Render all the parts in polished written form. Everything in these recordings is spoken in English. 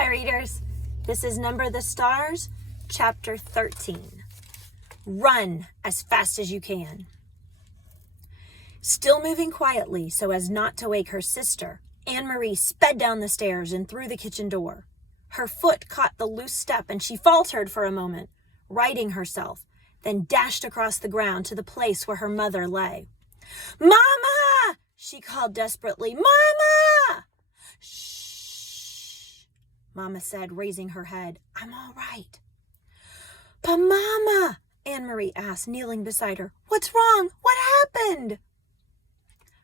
Hi readers, this is Number the Stars, chapter 13. Run as fast as you can. Still moving quietly so as not to wake her sister, Anne-Marie sped down the stairs and through the kitchen door. Her foot caught the loose step and she faltered for a moment, righting herself, then dashed across the ground to the place where her mother lay. "Mama!" she called desperately. "Mama!" "Shh," Mama said, raising her head. "I'm all right." "But Mama," Anne-Marie asked, kneeling beside her, "what's wrong? What happened?"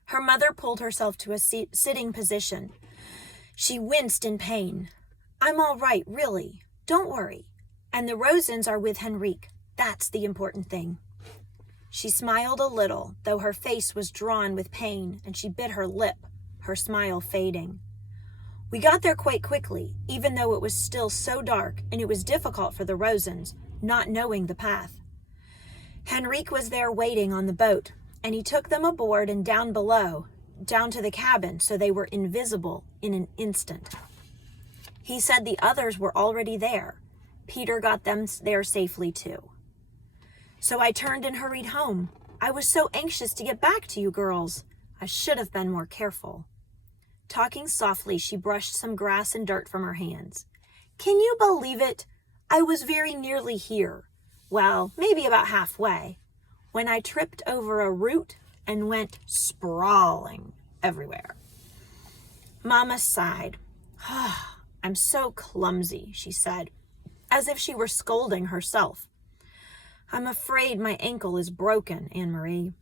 Her mother pulled herself to a sitting position. She winced in pain. "I'm all right, really. Don't worry. And the Rosens are with Henrique. That's the important thing." She smiled a little, though her face was drawn with pain, and she bit her lip, her smile fading. "We got there quite quickly, even though it was still so dark, and it was difficult for the Rosens, not knowing the path. Henrique was there waiting on the boat, and he took them aboard and down below, down to the cabin, so they were invisible in an instant. He said the others were already there. Peter got them there safely too. So I turned and hurried home. I was so anxious to get back to you girls. I should have been more careful." Talking softly, she brushed some grass and dirt from her hands. "Can you believe it? I was very nearly here. Well, maybe about halfway, when I tripped over a root and went sprawling everywhere." Mama sighed. "I'm so clumsy," she said, as if she were scolding herself. "I'm afraid my ankle is broken, Anne-Marie.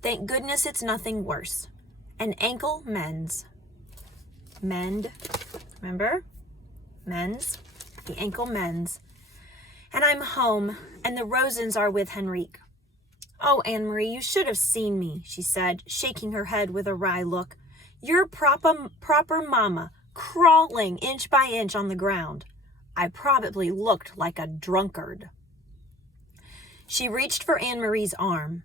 Thank goodness it's nothing worse. An ankle mends." Mend, remember? Mends. The ankle mends. "And I'm home, and the Rosens are with Henrique." "Oh, Anne-Marie, you should have seen me," she said, shaking her head with a wry look. "Your proper mama, crawling inch by inch on the ground. I probably looked like a drunkard." She reached for Anne-Marie's arm.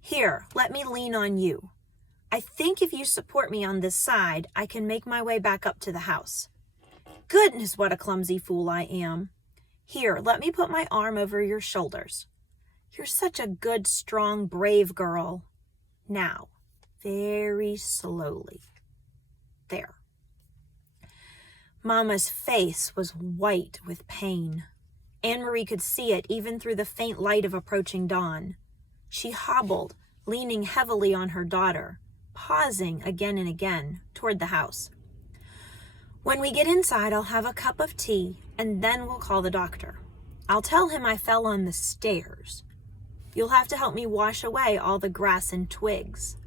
"Here, let me lean on you. I think if you support me on this side, I can make my way back up to the house." "Goodness, what a clumsy fool I am. Here, let me put my arm over your shoulders. You're such a good, strong, brave girl. Now, very slowly. There." Mama's face was white with pain. Anne-Marie could see it even through the faint light of approaching dawn. She hobbled, leaning heavily on her daughter, pausing again and again toward the house. "When we get inside, I'll have a cup of tea, and then we'll call the doctor. I'll tell him I fell on the stairs. You'll have to help me wash away all the grass and twigs."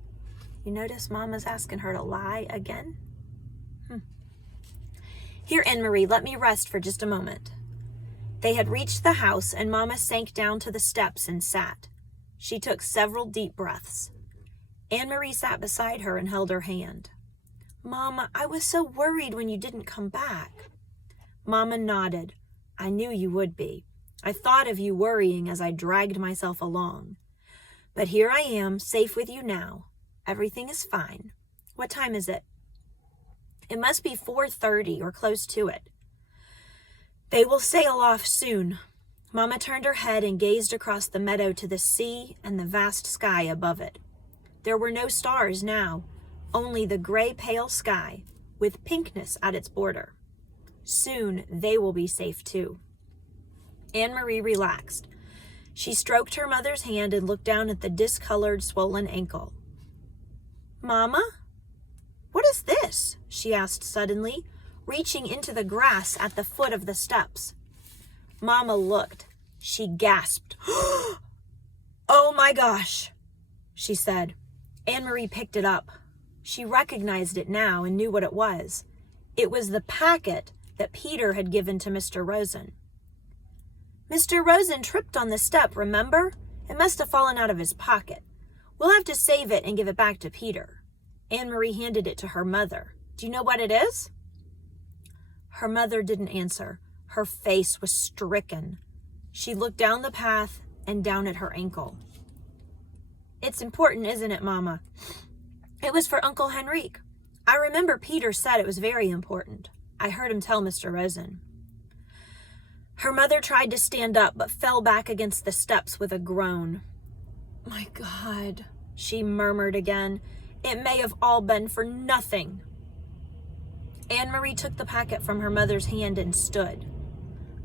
You notice Mama's asking her to lie again? "Here, Anne-Marie, let me rest for just a moment." They had reached the house, and Mama sank down to the steps and sat. She took several deep breaths. Anne-Marie sat beside her and held her hand. "Mama, I was so worried when you didn't come back." Mama nodded. "I knew you would be. I thought of you worrying as I dragged myself along. But here I am, safe with you now. Everything is fine. What time is it?" "It must be 4:30 or close to it." "They will sail off soon." Mama turned her head and gazed across the meadow to the sea and the vast sky above it. There were no stars now, only the gray pale sky, with pinkness at its border. Soon they will be safe too. Anne-Marie relaxed. She stroked her mother's hand and looked down at the discolored, swollen ankle. "Mama? What is this?" she asked suddenly, reaching into the grass at the foot of the steps. Mama looked. She gasped. "Oh my gosh," she said. Anne-Marie picked it up. She recognized it now and knew what it was. It was the packet that Peter had given to Mr. Rosen. "Mr. Rosen tripped on the step, remember? It must have fallen out of his pocket. We'll have to save it and give it back to Peter." Anne-Marie handed it to her mother. "Do you know what it is?" Her mother didn't answer. Her face was stricken. She looked down the path and down at her ankle. "It's important, isn't it, Mama? It was for Uncle Henrique. I remember Peter said it was very important." I heard him tell Mr. Rosen. Her mother tried to stand up, but fell back against the steps with a groan. My God, she murmured again. It may have all been for nothing. Anne-Marie took the packet from her mother's hand and stood.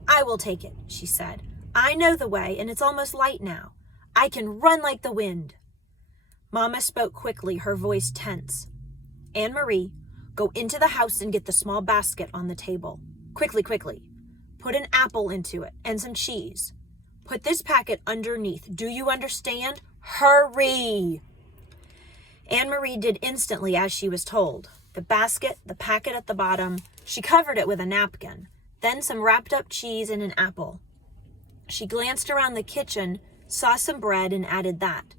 I will take it, she said. I know the way, and it's almost light now. I can run like the wind. Mama spoke quickly, her voice tense. Anne-Marie, go into the house and get the small basket on the table. Quickly, quickly. Put an apple into it and some cheese. Put this packet underneath. Do you understand? Hurry! Anne-Marie did instantly as she was told. The basket, the packet at the bottom, she covered it with a napkin, then some wrapped up cheese and an apple. She glanced around the kitchen, saw some bread, and added that.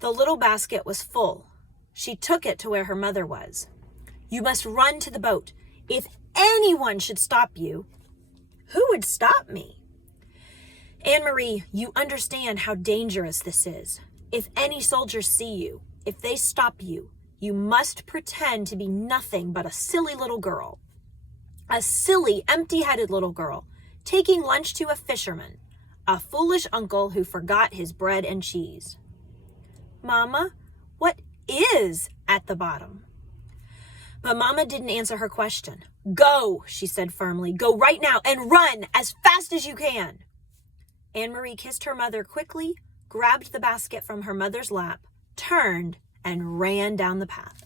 The little basket was full. She took it to where her mother was. You must run to the boat. If anyone should stop you, who would stop me? Anne-Marie, you understand how dangerous this is. If any soldiers see you, if they stop you, you must pretend to be nothing but a silly little girl. A silly, empty-headed little girl, taking lunch to a fisherman, a foolish uncle who forgot his bread and cheese. Mama, what is at the bottom? But Mama didn't answer her question. Go, she said firmly. Go right now and run as fast as you can. Anne-Marie kissed her mother quickly, grabbed the basket from her mother's lap, turned, and ran down the path.